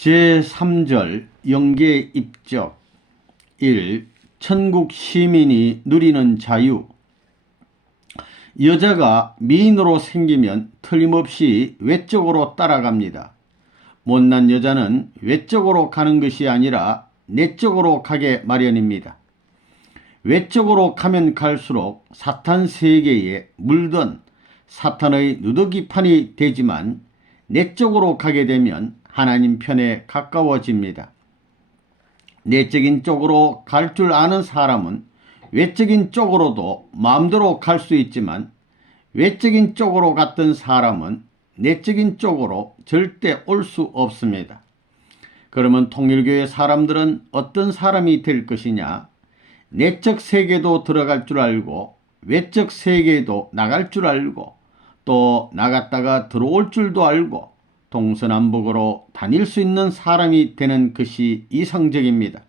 제3절 영계 입적 1. 천국 시민이 누리는 자유. 여자가 미인으로 생기면 틀림없이 외적으로 따라갑니다. 못난 여자는 외적으로 가는 것이 아니라 내적으로 가게 마련입니다. 외적으로 가면 갈수록 사탄 세계에 물든 사탄의 누더기판이 되지만 내적으로 가게 되면 하나님 편에 가까워집니다. 내적인 쪽으로 갈 줄 아는 사람은 외적인 쪽으로도 마음대로 갈 수 있지만 외적인 쪽으로 갔던 사람은 내적인 쪽으로 절대 올 수 없습니다. 그러면 통일교회 사람들은 어떤 사람이 될 것이냐? 내적 세계도 들어갈 줄 알고 외적 세계도 나갈 줄 알고 또 나갔다가 들어올 줄도 알고 동서남북으로 다닐 수 있는 사람이 되는 것이 이상적입니다.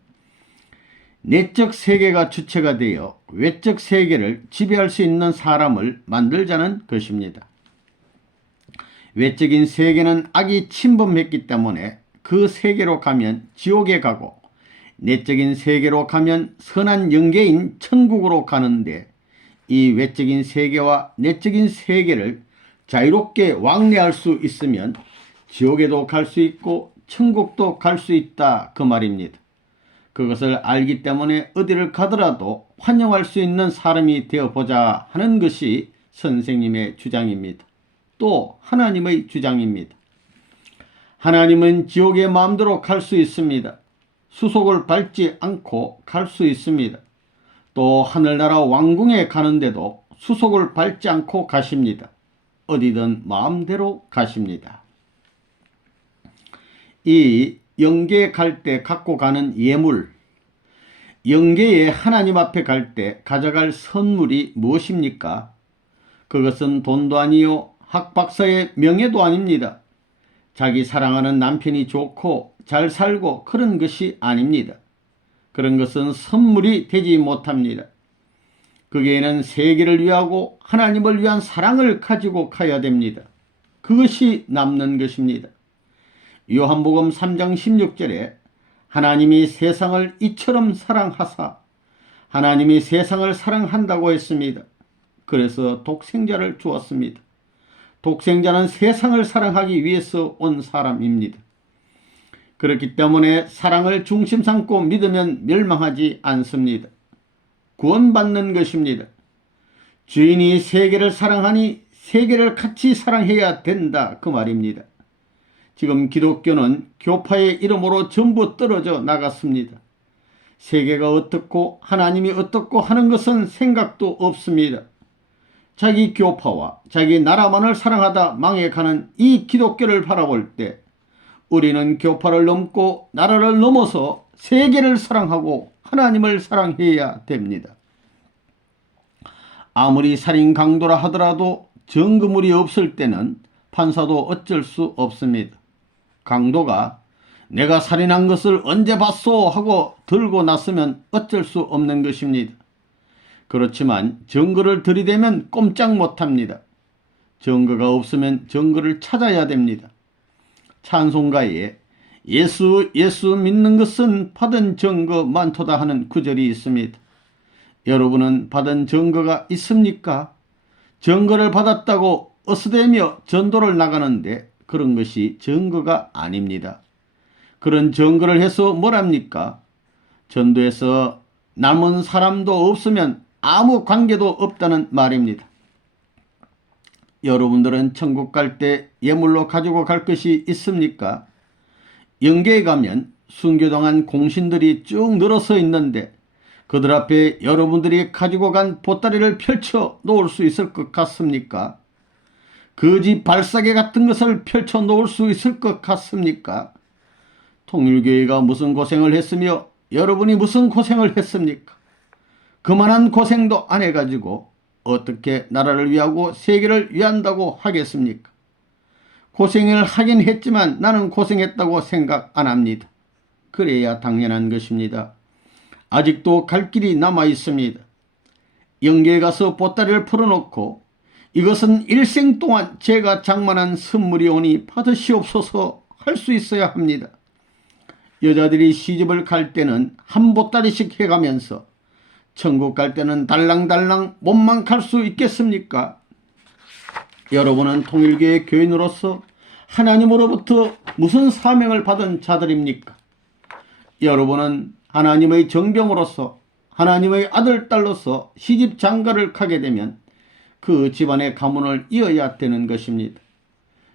내적 세계가 주체가 되어 외적 세계를 지배할 수 있는 사람을 만들자는 것입니다. 외적인 세계는 악이 침범했기 때문에 그 세계로 가면 지옥에 가고 내적인 세계로 가면 선한 영계인 천국으로 가는데 이 외적인 세계와 내적인 세계를 자유롭게 왕래할 수 있으면 지옥에도 갈 수 있고 천국도 갈 수 있다 그 말입니다. 그것을 알기 때문에 어디를 가더라도 환영할 수 있는 사람이 되어보자 하는 것이 선생님의 주장입니다. 또 하나님의 주장입니다. 하나님은 지옥에 마음대로 갈 수 있습니다. 수속을 밟지 않고 갈 수 있습니다. 또 하늘나라 왕궁에 가는데도 수속을 밟지 않고 가십니다. 어디든 마음대로 가십니다. 이 영계에 갈 때 갖고 가는 예물, 영계에 하나님 앞에 갈 때 가져갈 선물이 무엇입니까? 그것은 돈도 아니요 학박사의 명예도 아닙니다. 자기 사랑하는 남편이 좋고 잘 살고 그런 것이 아닙니다. 그런 것은 선물이 되지 못합니다. 거기에는 세계를 위하고 하나님을 위한 사랑을 가지고 가야 됩니다. 그것이 남는 것입니다. 요한복음 3장 16절에 하나님이 세상을 이처럼 사랑하사 하나님이 세상을 사랑한다고 했습니다. 그래서 독생자를 주었습니다. 독생자는 세상을 사랑하기 위해서 온 사람입니다. 그렇기 때문에 사랑을 중심 삼고 믿으면 멸망하지 않습니다. 구원받는 것입니다. 주인이 세계를 사랑하니 세계를 같이 사랑해야 된다 그 말입니다. 지금 기독교는 교파의 이름으로 전부 떨어져 나갔습니다. 세계가 어떻고 하나님이 어떻고 하는 것은 생각도 없습니다. 자기 교파와 자기 나라만을 사랑하다 망해가는 이 기독교를 바라볼 때 우리는 교파를 넘고 나라를 넘어서 세계를 사랑하고 하나님을 사랑해야 됩니다. 아무리 살인 강도라 하더라도 증거물이 없을 때는 판사도 어쩔 수 없습니다. 강도가 내가 살인한 것을 언제 봤소 하고 들고 났으면 어쩔 수 없는 것입니다. 그렇지만 증거를 들이대면 꼼짝 못합니다. 증거가 없으면 증거를 찾아야 됩니다. 찬송가에 예수 믿는 것은 받은 증거 많도다 하는 구절이 있습니다. 여러분은 받은 증거가 있습니까? 증거를 받았다고 어스대며 전도를 나가는데 그런 것이 증거가 아닙니다. 그런 증거를 해서 뭐랍니까? 전도에서 남은 사람도 없으면 아무 관계도 없다는 말입니다. 여러분들은 천국 갈 때 예물로 가지고 갈 것이 있습니까? 영계에 가면 순교당한 공신들이 쭉 늘어서 있는데 그들 앞에 여러분들이 가지고 간 보따리를 펼쳐 놓을 수 있을 것 같습니까? 거지 발사계 같은 것을 펼쳐 놓을 수 있을 것 같습니까? 통일교회가 무슨 고생을 했으며 여러분이 무슨 고생을 했습니까? 그만한 고생도 안 해가지고 어떻게 나라를 위하고 세계를 위한다고 하겠습니까? 고생을 하긴 했지만 나는 고생했다고 생각 안 합니다. 그래야 당연한 것입니다. 아직도 갈 길이 남아 있습니다. 영계에 가서 보따리를 풀어놓고 이것은 일생 동안 제가 장만한 선물이 오니 받으시옵소서 할 수 있어야 합니다. 여자들이 시집을 갈 때는 한 보따리씩 해가면서 천국 갈 때는 달랑달랑 몸만 갈 수 있겠습니까? 여러분은 통일교의 교인으로서 하나님으로부터 무슨 사명을 받은 자들입니까? 여러분은 하나님의 정병으로서 하나님의 아들, 딸로서 시집 장가를 가게 되면 그 집안의 가문을 이어야 되는 것입니다.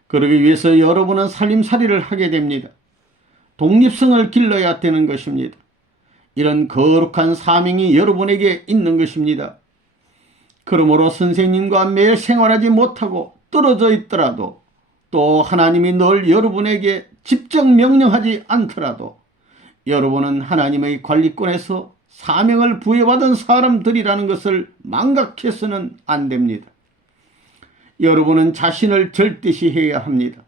그러기 위해서 여러분은 살림살이를 하게 됩니다. 독립성을 길러야 되는 것입니다. 이런 거룩한 사명이 여러분에게 있는 것입니다. 그러므로 선생님과 매일 생활하지 못하고 떨어져 있더라도 또 하나님이 늘 여러분에게 직접 명령하지 않더라도 여러분은 하나님의 관리권에서 사명을 부여받은 사람들이라는 것을 망각해서는 안 됩니다. 여러분은 자신을 절대시해야 합니다.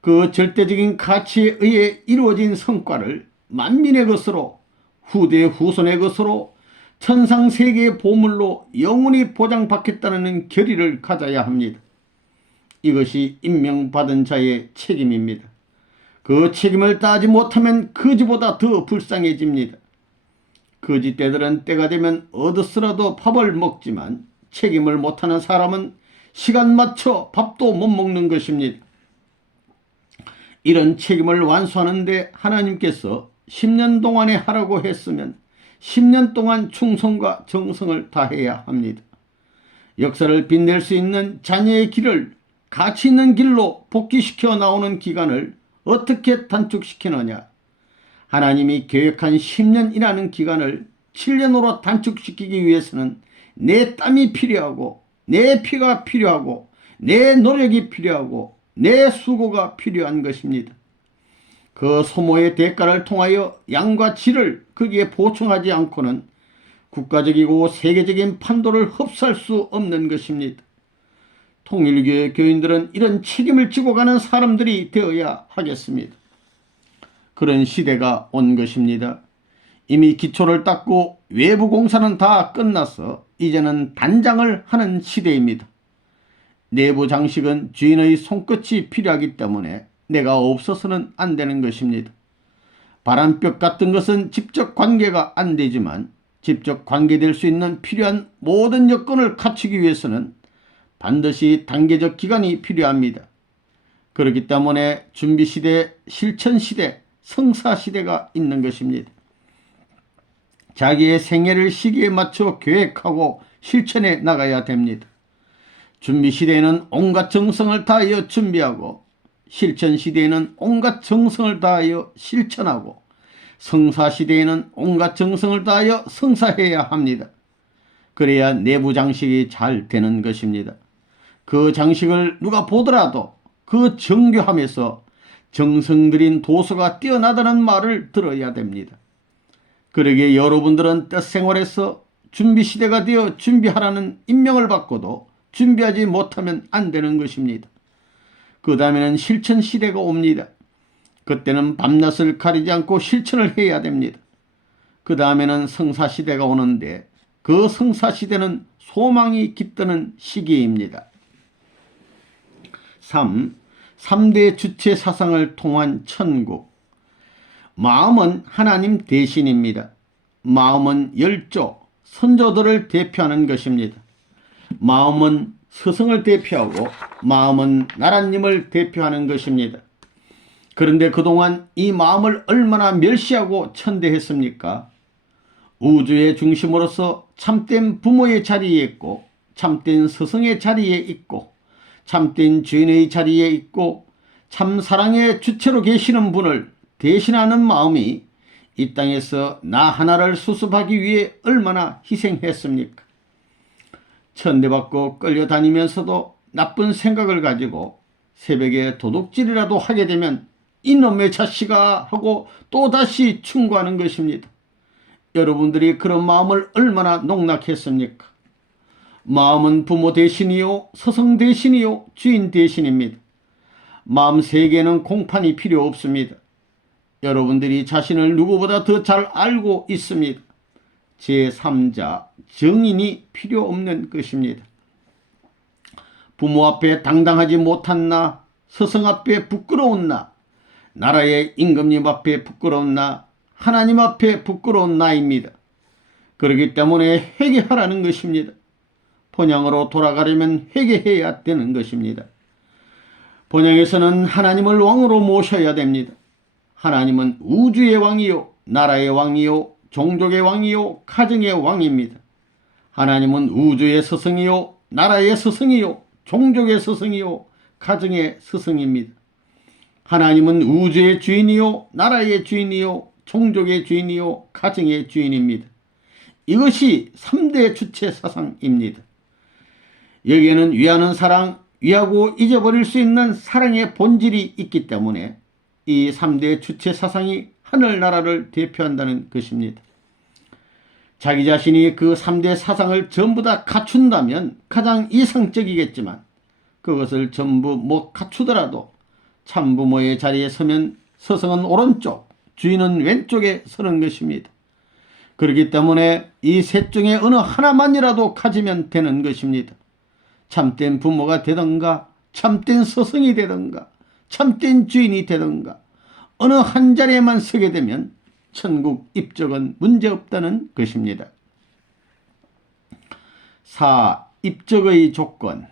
그 절대적인 가치에 의해 이루어진 성과를 만민의 것으로 후대 후손의 것으로 천상세계의 보물로 영원히 보장받겠다는 결의를 가져야 합니다. 이것이 임명받은 자의 책임입니다. 그 책임을 다하지 못하면 거지보다 더 불쌍해집니다. 거지떼들은 때가 되면 얻었으라도 밥을 먹지만 책임을 못하는 사람은 시간 맞춰 밥도 못 먹는 것입니다. 이런 책임을 완수하는데 하나님께서 10년 동안에 하라고 했으면 10년 동안 충성과 정성을 다해야 합니다. 역사를 빛낼 수 있는 자녀의 길을 가치 있는 길로 복귀시켜 나오는 기간을 어떻게 단축시키느냐? 하나님이 계획한 10년이라는 기간을 7년으로 단축시키기 위해서는 내 땀이 필요하고 내 피가 필요하고 내 노력이 필요하고 내 수고가 필요한 것입니다. 그 소모의 대가를 통하여 양과 질을 거기에 보충하지 않고는 국가적이고 세계적인 판도를 흡수할 수 없는 것입니다. 통일교의 교인들은 이런 책임을 지고 가는 사람들이 되어야 하겠습니다. 그런 시대가 온 것입니다. 이미 기초를 닦고 외부 공사는 다 끝나서 이제는 단장을 하는 시대입니다. 내부 장식은 주인의 손끝이 필요하기 때문에 내가 없어서는 안 되는 것입니다. 바람벽 같은 것은 직접 관계가 안 되지만 직접 관계될 수 있는 필요한 모든 여건을 갖추기 위해서는 반드시 단계적 기간이 필요합니다. 그렇기 때문에 준비시대, 실천시대, 성사시대가 있는 것입니다. 자기의 생애를 시기에 맞춰 계획하고 실천해 나가야 됩니다. 준비시대에는 온갖 정성을 다하여 준비하고 실천시대에는 온갖 정성을 다하여 실천하고 성사시대에는 온갖 정성을 다하여 성사해야 합니다. 그래야 내부 장식이 잘 되는 것입니다. 그 장식을 누가 보더라도 그 정교함에서 정성 들인 도수가 뛰어나다는 말을 들어야 됩니다. 그러기에 여러분들은 뜻생활에서 준비시대가 되어 준비하라는 임명을 받고도 준비하지 못하면 안 되는 것입니다. 그 다음에는 실천시대가 옵니다. 그때는 밤낮을 가리지 않고 실천을 해야 됩니다. 그 다음에는 성사시대가 오는데 그 성사시대는 소망이 깃드는 시기입니다. 3대 주체 사상을 통한 천국. 마음은 하나님 대신입니다. 마음은 열조, 선조들을 대표하는 것입니다. 마음은 스승을 대표하고 마음은 나라님을 대표하는 것입니다. 그런데 그동안 이 마음을 얼마나 멸시하고 천대했습니까? 우주의 중심으로서 참된 부모의 자리에 있고 참된 스승의 자리에 있고 참된 주인의 자리에 있고 참 사랑의 주체로 계시는 분을 대신하는 마음이 이 땅에서 나 하나를 수습하기 위해 얼마나 희생했습니까? 천대받고 끌려다니면서도 나쁜 생각을 가지고 새벽에 도둑질이라도 하게 되면 이놈의 자식아 하고 또다시 충고하는 것입니다. 여러분들이 그런 마음을 얼마나 농락했습니까? 마음은 부모 대신이요, 스승 대신이요, 주인 대신입니다. 마음 세계에는 공판이 필요 없습니다. 여러분들이 자신을 누구보다 더 잘 알고 있습니다. 제3자, 정인이 필요 없는 것입니다. 부모 앞에 당당하지 못한 나, 스승 앞에 부끄러운 나, 나라의 임금님 앞에 부끄러운 나, 하나님 앞에 부끄러운 나입니다. 그렇기 때문에 회개하라는 것입니다. 본향으로 돌아가려면 회개해야 되는 것입니다. 본향에서는 하나님을 왕으로 모셔야 됩니다. 하나님은 우주의 왕이요, 나라의 왕이요, 종족의 왕이요, 가정의 왕입니다. 하나님은 우주의 스승이요, 나라의 스승이요, 종족의 스승이요, 가정의 스승입니다. 하나님은 우주의 주인이요, 나라의 주인이요, 종족의 주인이요, 가정의 주인입니다. 이것이 3대 주체 사상입니다. 여기에는 위하는 사랑, 위하고 잊어버릴 수 있는 사랑의 본질이 있기 때문에 이 3대 주체 사상이 하늘나라를 대표한다는 것입니다. 자기 자신이 그 3대 사상을 전부 다 갖춘다면 가장 이상적이겠지만 그것을 전부 못 갖추더라도 참부모의 자리에 서면 서성은 오른쪽, 주인은 왼쪽에 서는 것입니다. 그렇기 때문에 이 셋 중에 어느 하나만이라도 가지면 되는 것입니다. 참된 부모가 되든가, 참된 스승이 되든가, 참된 주인이 되든가 어느 한 자리에만 서게 되면 천국 입적은 문제없다는 것입니다. 4. 입적의 조건.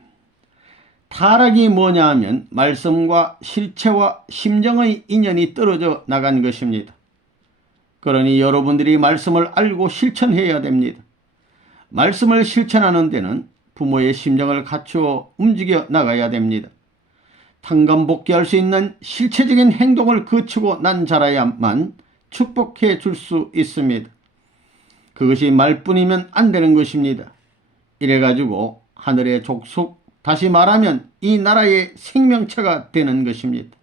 타락이 뭐냐 하면 말씀과 실체와 심정의 인연이 떨어져 나간 것입니다. 그러니 여러분들이 말씀을 알고 실천해야 됩니다. 말씀을 실천하는 데는 부모의 심정을 갖추어 움직여 나가야 됩니다. 탕감복귀할 수 있는 실체적인 행동을 거치고 난 자라야만 축복해 줄 수 있습니다. 그것이 말뿐이면 안 되는 것입니다. 이래가지고 하늘의 족속, 다시 말하면 이 나라의 생명체가 되는 것입니다.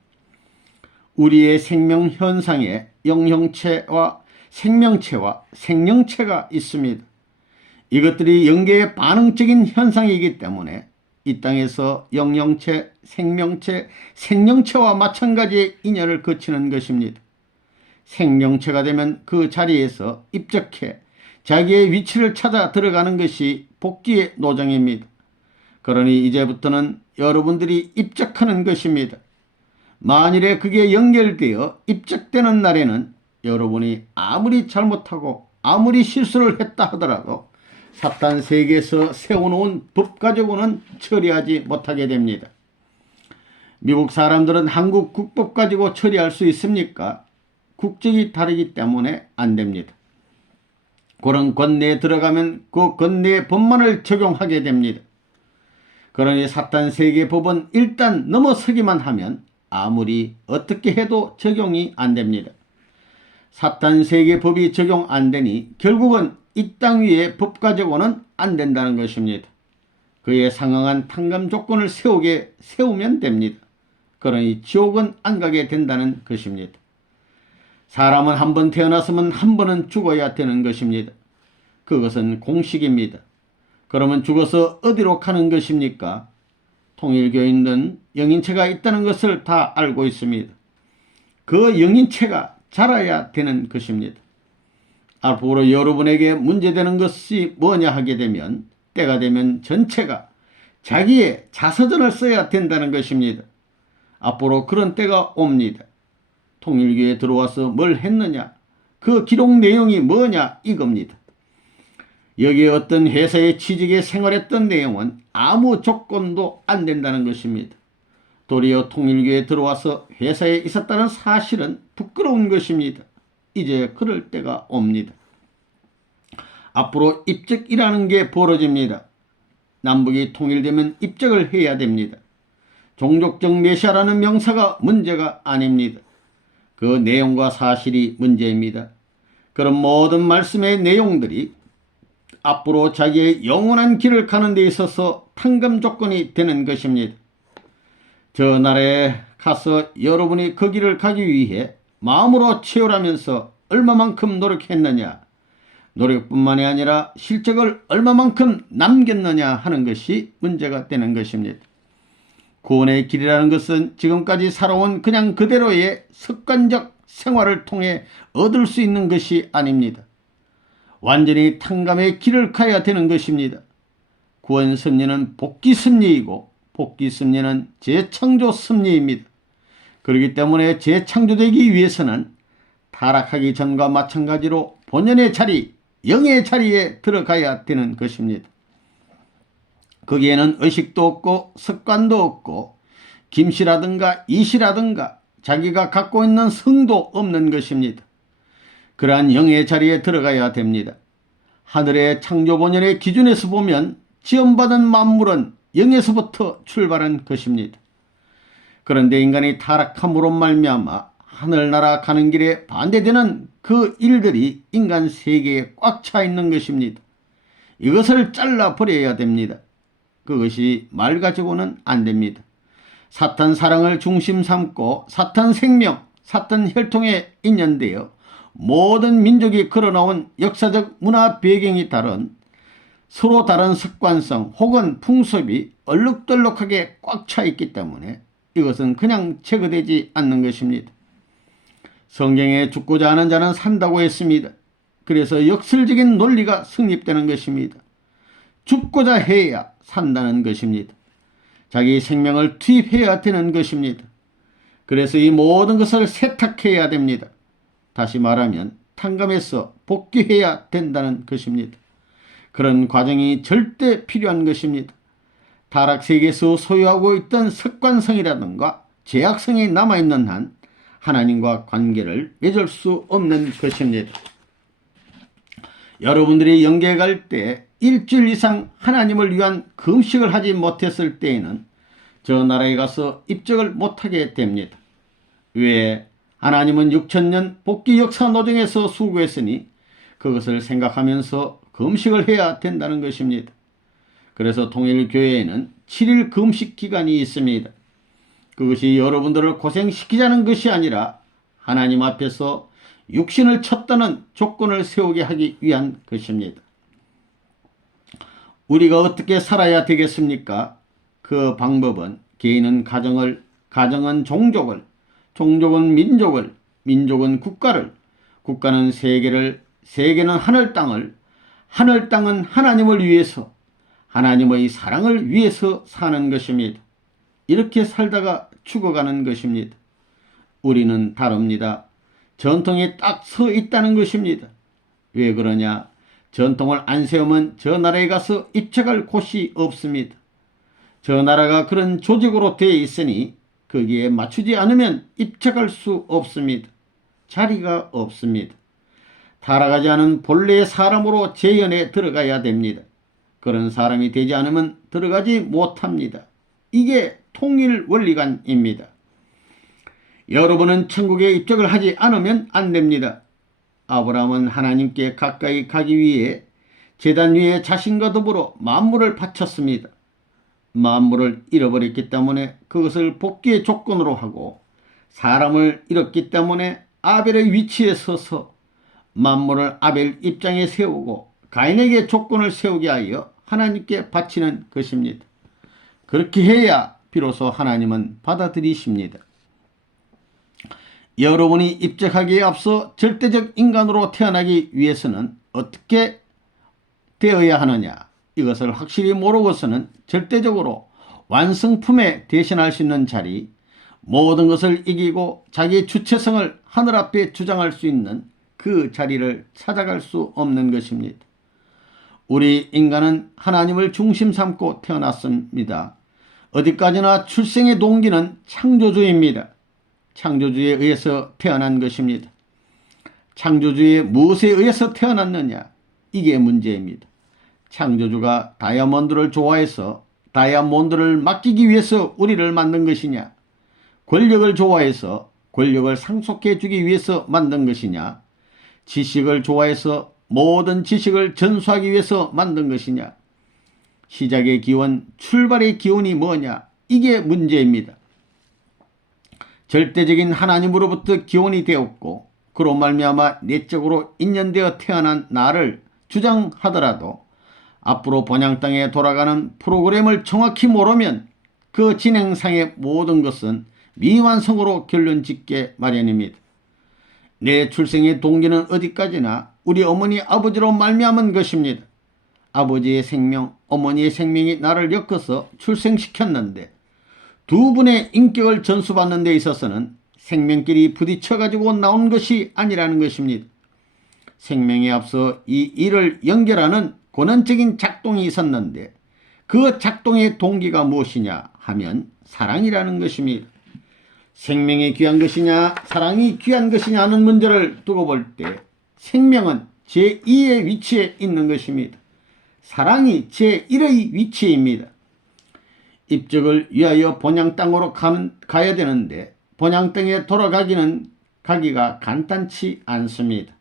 우리의 생명 현상에 영형체와 생명체와 생명체가 있습니다. 이것들이 연계의 반응적인 현상이기 때문에 이 땅에서 영영체, 생명체, 생명체와 마찬가지의 인연을 거치는 것입니다. 생명체가 되면 그 자리에서 입적해 자기의 위치를 찾아 들어가는 것이 복귀의 노정입니다. 그러니 이제부터는 여러분들이 입적하는 것입니다. 만일에 그게 연결되어 입적되는 날에는 여러분이 아무리 잘못하고 아무리 실수를 했다 하더라도 사탄 세계에서 세워놓은 법 가지고는 처리하지 못하게 됩니다. 미국 사람들은 한국 국법 가지고 처리할 수 있습니까? 국적이 다르기 때문에 안 됩니다. 그런 권내에 들어가면 그 권내의 법만을 적용하게 됩니다. 그러니 사탄 세계 법은 일단 넘어서기만 하면 아무리 어떻게 해도 적용이 안 됩니다. 사탄 세계 법이 적용 안 되니 결국은 이 땅 위에 법 가지고는 안 된다는 것입니다. 그에 상응한 탕감 조건을 세우면 됩니다. 그러니 지옥은 안 가게 된다는 것입니다. 사람은 한 번 태어났으면 한 번은 죽어야 되는 것입니다. 그것은 공식입니다. 그러면 죽어서 어디로 가는 것입니까? 통일교인들은 영인체가 있다는 것을 다 알고 있습니다. 그 영인체가 자라야 되는 것입니다. 앞으로 여러분에게 문제되는 것이 뭐냐 하게 되면 때가 되면 전체가 자기의 자서전을 써야 된다는 것입니다. 앞으로 그런 때가 옵니다. 통일교에 들어와서 뭘 했느냐, 그 기록 내용이 뭐냐 이겁니다. 여기에 어떤 회사에 취직에 생활했던 내용은 아무 조건도 안 된다는 것입니다. 도리어 통일교에 들어와서 회사에 있었다는 사실은 부끄러운 것입니다. 이제 그럴 때가 옵니다. 앞으로 입적이라는 게 벌어집니다. 남북이 통일되면 입적을 해야 됩니다. 종족적 메시아라는 명사가 문제가 아닙니다. 그 내용과 사실이 문제입니다. 그런 모든 말씀의 내용들이 앞으로 자기의 영원한 길을 가는 데 있어서 탕감 조건이 되는 것입니다. 저 나라에 가서 여러분이 그 길을 가기 위해 마음으로 채울하면서 얼마만큼 노력했느냐, 노력뿐만이 아니라 실적을 얼마만큼 남겼느냐 하는 것이 문제가 되는 것입니다. 구원의 길이라는 것은 지금까지 살아온 그냥 그대로의 습관적 생활을 통해 얻을 수 있는 것이 아닙니다. 완전히 탕감의 길을 가야 되는 것입니다. 구원 섭리는 복귀 섭리이고 복귀 섭리는 재창조 섭리입니다. 그렇기 때문에 재창조되기 위해서는 타락하기 전과 마찬가지로 본연의 자리, 영의 자리에 들어가야 되는 것입니다. 거기에는 의식도 없고 습관도 없고 김씨라든가 이씨라든가 자기가 갖고 있는 성도 없는 것입니다. 그러한 영의 자리에 들어가야 됩니다. 하늘의 창조 본연의 기준에서 보면 지음받은 만물은 영에서부터 출발한 것입니다. 그런데 인간이 타락함으로 말미암아 하늘나라 가는 길에 반대되는 그 일들이 인간 세계에 꽉 차 있는 것입니다. 이것을 잘라버려야 됩니다. 그것이 말 가지고는 안 됩니다. 사탄 사랑을 중심 삼고 사탄 생명, 사탄 혈통에 인연되어 모든 민족이 걸어나온 역사적 문화 배경이 다른 서로 다른 습관성 혹은 풍습이 얼룩덜룩하게 꽉 차 있기 때문에 이것은 그냥 제거되지 않는 것입니다. 성경에 죽고자 하는 자는 산다고 했습니다. 그래서 역설적인 논리가 성립되는 것입니다. 죽고자 해야 산다는 것입니다. 자기 생명을 투입해야 되는 것입니다. 그래서 이 모든 것을 세탁해야 됩니다. 다시 말하면 탕감해서 복귀해야 된다는 것입니다. 그런 과정이 절대 필요한 것입니다. 타락세계에서 소유하고 있던 습관성이라든가 제약성이 남아있는 한 하나님과 관계를 맺을 수 없는 것입니다. 여러분들이 영계에 갈 때 일주일 이상 하나님을 위한 금식을 하지 못했을 때에는 저 나라에 가서 입적을 못하게 됩니다. 왜? 하나님은 6천년 복귀 역사 노정에서 수고했으니 그것을 생각하면서 금식을 해야 된다는 것입니다. 그래서 통일교회에는 7일 금식 기간이 있습니다. 그것이 여러분들을 고생시키자는 것이 아니라 하나님 앞에서 육신을 쳤다는 조건을 세우게 하기 위한 것입니다. 우리가 어떻게 살아야 되겠습니까? 그 방법은 개인은 가정은 종족을, 종족은 민족을, 민족은 국가를, 국가는 세계를, 세계는 하늘 땅을, 하늘 땅은 하나님을 위해서, 하나님의 사랑을 위해서 사는 것입니다. 이렇게 살다가 죽어가는 것입니다. 우리는 다릅니다. 전통이 딱 서 있다는 것입니다. 왜 그러냐? 전통을 안 세우면 저 나라에 가서 입적할 곳이 없습니다. 저 나라가 그런 조직으로 되어 있으니 거기에 맞추지 않으면 입적할 수 없습니다. 자리가 없습니다. 타락하지 않은 본래의 사람으로 재현에 들어가야 됩니다. 그런 사람이 되지 않으면 들어가지 못합니다. 이게 통일 원리관입니다. 여러분은 천국에 입적을 하지 않으면 안 됩니다. 아브라함은 하나님께 가까이 가기 위해 제단 위에 자신과 더불어 만물을 바쳤습니다. 만물을 잃어버렸기 때문에 그것을 복귀의 조건으로 하고 사람을 잃었기 때문에 아벨의 위치에 서서 만물을 아벨 입장에 세우고 가인에게 조건을 세우게 하여 하나님께 바치는 것입니다. 그렇게 해야 비로소 하나님은 받아들이십니다. 여러분이 입적하기에 앞서 절대적 인간으로 태어나기 위해서는 어떻게 되어야 하느냐? 이것을 확실히 모르고서는 절대적으로 완성품에 대신할 수 있는 자리, 모든 것을 이기고 자기 주체성을 하늘 앞에 주장할 수 있는 그 자리를 찾아갈 수 없는 것입니다. 우리 인간은 하나님을 중심 삼고 태어났습니다. 어디까지나 출생의 동기는 창조주입니다. 창조주에 의해서 태어난 것입니다. 창조주의 무엇에 의해서 태어났느냐? 이게 문제입니다. 창조주가 다이아몬드를 좋아해서 다이아몬드를 맡기기 위해서 우리를 만든 것이냐? 권력을 좋아해서 권력을 상속해 주기 위해서 만든 것이냐? 지식을 좋아해서 모든 지식을 전수하기 위해서 만든 것이냐? 시작의 기원, 출발의 기원이 뭐냐? 이게 문제입니다. 절대적인 하나님으로부터 기원이 되었고 그로 말미암아 내적으로 인연되어 태어난 나를 주장하더라도 앞으로 본향 땅에 돌아가는 프로그램을 정확히 모르면 그 진행상의 모든 것은 미완성으로 결론짓게 마련입니다. 내 출생의 동기는 어디까지나 우리 어머니 아버지로 말미암은 것입니다. 아버지의 생명, 어머니의 생명이 나를 엮어서 출생시켰는데 두 분의 인격을 전수받는 데 있어서는 생명끼리 부딪혀가지고 나온 것이 아니라는 것입니다. 생명에 앞서 이 일을 연결하는 권원적인 작동이 있었는데 그 작동의 동기가 무엇이냐 하면 사랑이라는 것입니다. 생명이 귀한 것이냐 사랑이 귀한 것이냐 하는 문제를 두고 볼 때 생명은 제2의 위치에 있는 것입니다. 사랑이 제1의 위치입니다. 입적을 위하여 본향 땅으로 가야 되는데 본향 땅에 가기가 간단치 않습니다.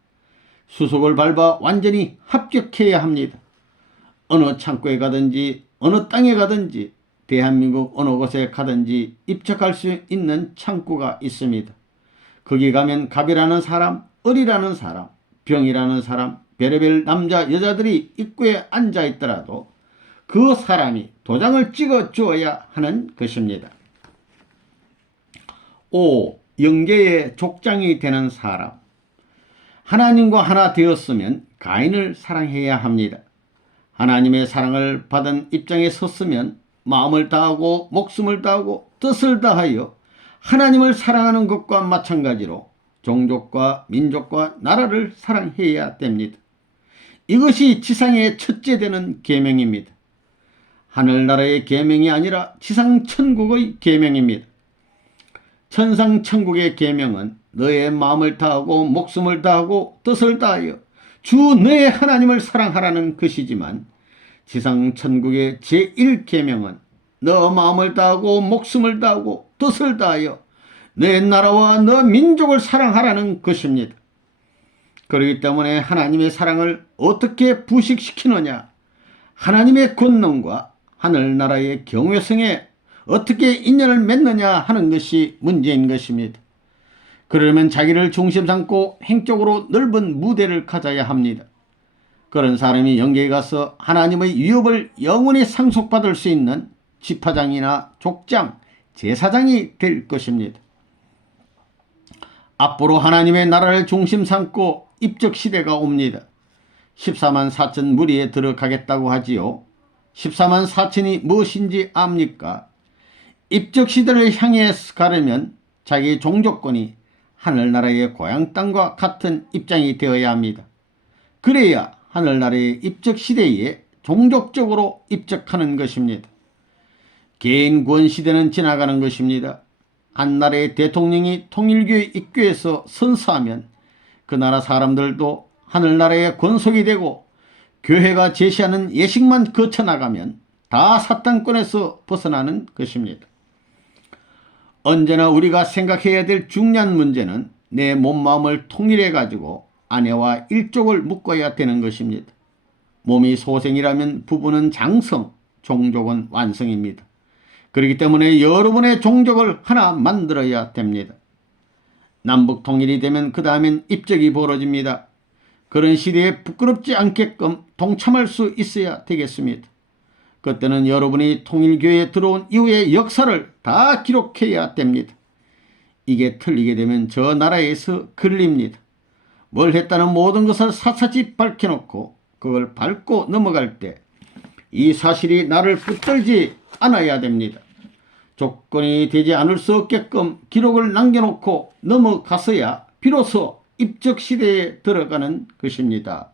수속을 밟아 완전히 합격해야 합니다. 어느 창고에 가든지 어느 땅에 가든지 대한민국 어느 곳에 가든지 입적할 수 있는 창고가 있습니다. 거기 가면 갑이라는 사람, 을이라는 사람, 병이라는 사람, 별의별 남자 여자들이 입구에 앉아 있더라도 그 사람이 도장을 찍어 주어야 하는 것입니다. 5. 영계의 족장이 되는 사람. 하나님과 하나 되었으면 가인을 사랑해야 합니다. 하나님의 사랑을 받은 입장에 섰으면 마음을 다하고 목숨을 다하고 뜻을 다하여 하나님을 사랑하는 것과 마찬가지로 종족과 민족과 나라를 사랑해야 됩니다. 이것이 지상의 첫째 되는 계명입니다. 하늘나라의 계명이 아니라 지상천국의 계명입니다. 천상천국의 계명은 너의 마음을 다하고 목숨을 다하고 뜻을 다하여 주 너의 하나님을 사랑하라는 것이지만 지상천국의 제1계명은 너 마음을 다하고 목숨을 다하고 뜻을 다하여 너의 나라와 너 민족을 사랑하라는 것입니다. 그렇기 때문에 하나님의 사랑을 어떻게 부식시키느냐, 하나님의 권능과 하늘나라의 경외성에 어떻게 인연을 맺느냐 하는 것이 문제인 것입니다. 그러면 자기를 중심 삼고 행적으로 넓은 무대를 가져야 합니다. 그런 사람이 영계에 가서 하나님의 위협을 영원히 상속받을 수 있는 지파장이나 족장, 제사장이 될 것입니다. 앞으로 하나님의 나라를 중심 삼고 입적시대가 옵니다. 14만 4천 무리에 들어가겠다고 하지요. 14만 4천이 무엇인지 압니까? 입적시대를 향해 가려면 자기 종족권이 하늘나라의 고향 땅과 같은 입장이 되어야 합니다. 그래야 하늘나라의 입적시대에 종족적으로 입적하는 것입니다. 개인 구원시대는 지나가는 것입니다. 한 나라의 대통령이 통일교의 입교에서 선서하면 그 나라 사람들도 하늘나라의 권속이 되고 교회가 제시하는 예식만 거쳐나가면 다 사탄권에서 벗어나는 것입니다. 언제나 우리가 생각해야 될 중요한 문제는 내 몸마음을 통일해 가지고 아내와 일족을 묶어야 되는 것입니다. 몸이 소생이라면 부부는 장성, 종족은 완성입니다. 그렇기 때문에 여러분의 종족을 하나 만들어야 됩니다. 남북 통일이 되면 그 다음엔 입적이 벌어집니다. 그런 시대에 부끄럽지 않게끔 동참할 수 있어야 되겠습니다. 그때는 여러분이 통일교회에 들어온 이후의 역사를 다 기록해야 됩니다. 이게 틀리게 되면 저 나라에서 걸립니다. 뭘 했다는 모든 것을 샅샅이 밝혀놓고 그걸 밟고 넘어갈 때 이 사실이 나를 붙들지 않아야 됩니다. 조건이 되지 않을 수 없게끔 기록을 남겨놓고 넘어가서야 비로소 입적시대에 들어가는 것입니다.